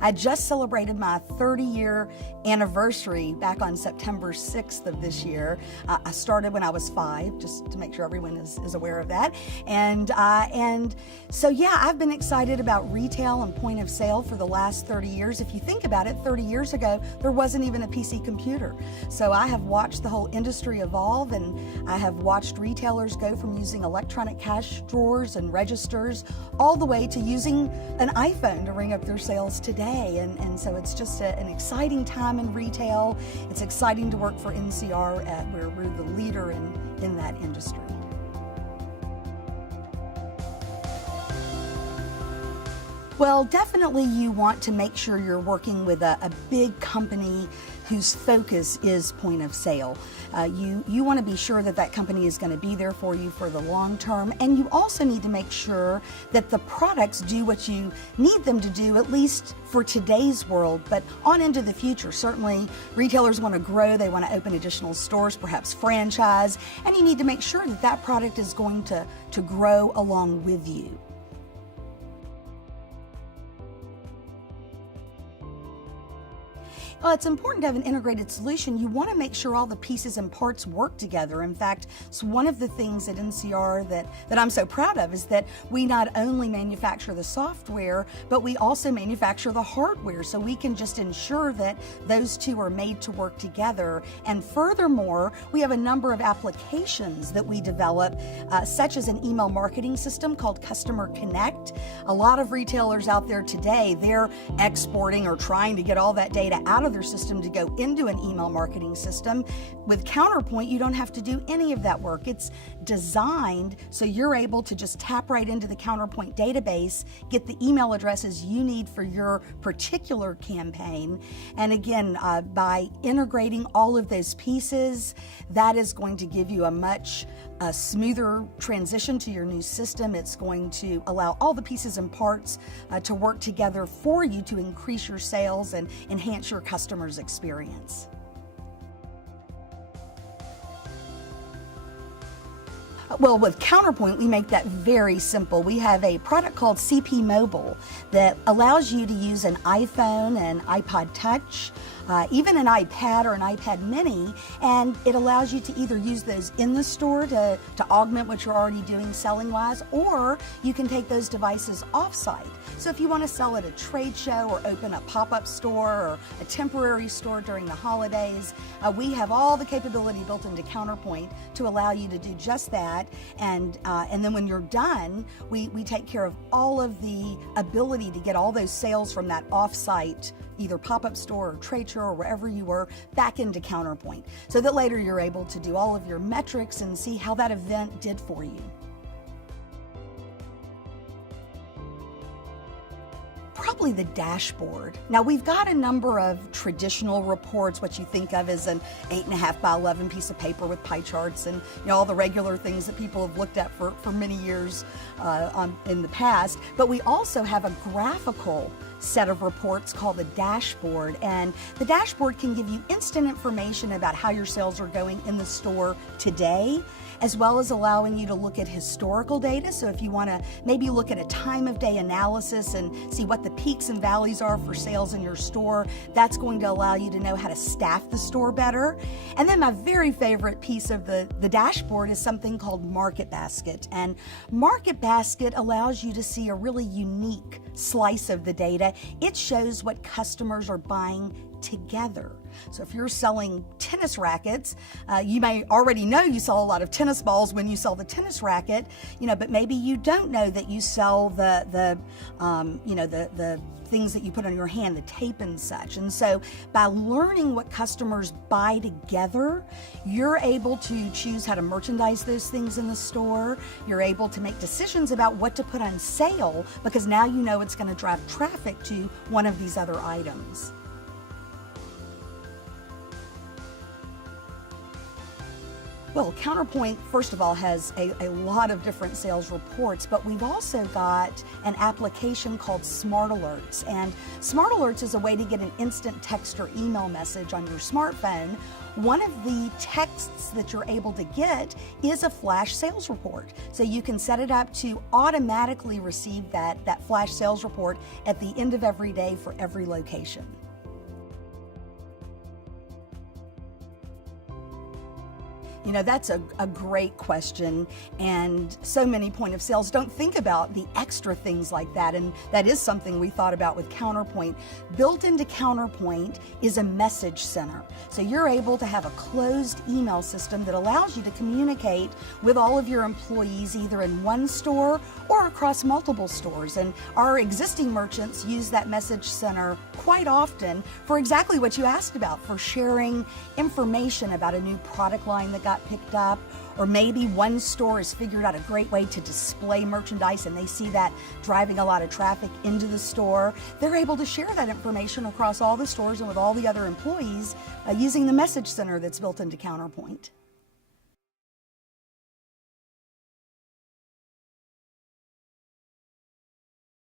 I just celebrated my 30-year anniversary back on September 6th of this year. I started when I was 5, just to make sure everyone is aware of that. And so yeah, I've been excited about retail and point of sale for the last 30 years. If you think about it, 30 years ago, there wasn't even a PC computer. So I have watched the whole industry evolve, and I have watched retailers go from using electronic cash drawers and registers all the way to using an iPhone to ring up their sales today. And so it's just an exciting time in retail. It's exciting to work for NCR where we're the leader in that industry. Well, definitely you want to make sure you're working with a big company whose focus is point of sale. You want to be sure that that company is going to be there for you for the long term, and you also need to make sure that the products do what you need them to do, at least for today's world, but on into the future. Certainly retailers want to grow, they want to open additional stores, perhaps franchise, and you need to make sure that that product is going to grow along with you. Well, it's important to have an integrated solution. You want to make sure all the pieces and parts work together. In fact, it's one of the things at NCR that I'm so proud of is that we not only manufacture the software, but we also manufacture the hardware. So we can just ensure that those two are made to work together. And furthermore, we have a number of applications that we develop, such as an email marketing system called Customer Connect. A lot of retailers out there today, they're exporting or trying to get all that data out of their system to go into an email marketing system. With Counterpoint, you don't have to do any of that work. It's designed so you're able to just tap right into the Counterpoint database, get the email addresses you need for your particular campaign. And again, by integrating all of those pieces, that is going to give you a much smoother transition to your new system. It's going to allow all the pieces and parts to work together for you to increase your sales and enhance your customer's experience. Well, with Counterpoint, we make that very simple. We have a product called CP Mobile that allows you to use an iPhone and iPod Touch, even an iPad or an iPad mini, and it allows you to either use those in the store to augment what you're already doing selling-wise, or you can take those devices off-site. So if you want to sell at a trade show or open a pop-up store or a temporary store during the holidays, we have all the capability built into Counterpoint to allow you to do just that. And then when you're done, we take care of all of the ability to get all those sales from that off-site, either pop-up store or trade show or wherever you were, back into Counterpoint, so that later you're able to do all of your metrics and see how that event did for you. Probably the dashboard. Now, we've got a number of traditional reports, what you think of as an 8.5 by 11 piece of paper with pie charts and all the regular things that people have looked at for many years in the past. But we also have a graphical set of reports called the dashboard, and the dashboard can give you instant information about how your sales are going in the store today, as well as allowing you to look at historical data. So if you want to maybe look at a time of day analysis and see what the peaks and valleys are for sales in your store, that's going to allow you to know how to staff the store better. And then my very favorite piece of the dashboard is something called Market Basket. And Market Basket allows you to see a really unique slice of the data. It shows what customers are buying together. So if you're selling tennis rackets, you may already know you sell a lot of tennis balls when you sell the tennis racket, but maybe you don't know that you sell the things that you put on your hand, the tape and such. And so by learning what customers buy together, you're able to choose how to merchandise those things in the store. You're able to make decisions about what to put on sale, because now you know it's going to drive traffic to one of these other items. Well, Counterpoint, first of all, has a lot of different sales reports, but we've also got an application called Smart Alerts. And Smart Alerts is a way to get an instant text or email message on your smartphone. One of the texts that you're able to get is a flash sales report. So you can set it up to automatically receive that flash sales report at the end of every day for every location. You know, that's a great question, and so many point of sales don't think about the extra things like that, and that is something we thought about with Counterpoint. Built into Counterpoint is a message center. So you're able to have a closed email system that allows you to communicate with all of your employees either in one store or across multiple stores. And our existing merchants use that message center quite often for exactly what you asked about, for sharing information about a new product line that got picked up, or maybe one store has figured out a great way to display merchandise and they see that driving a lot of traffic into the store. They're able to share that information across all the stores and with all the other employees using the message center that's built into Counterpoint.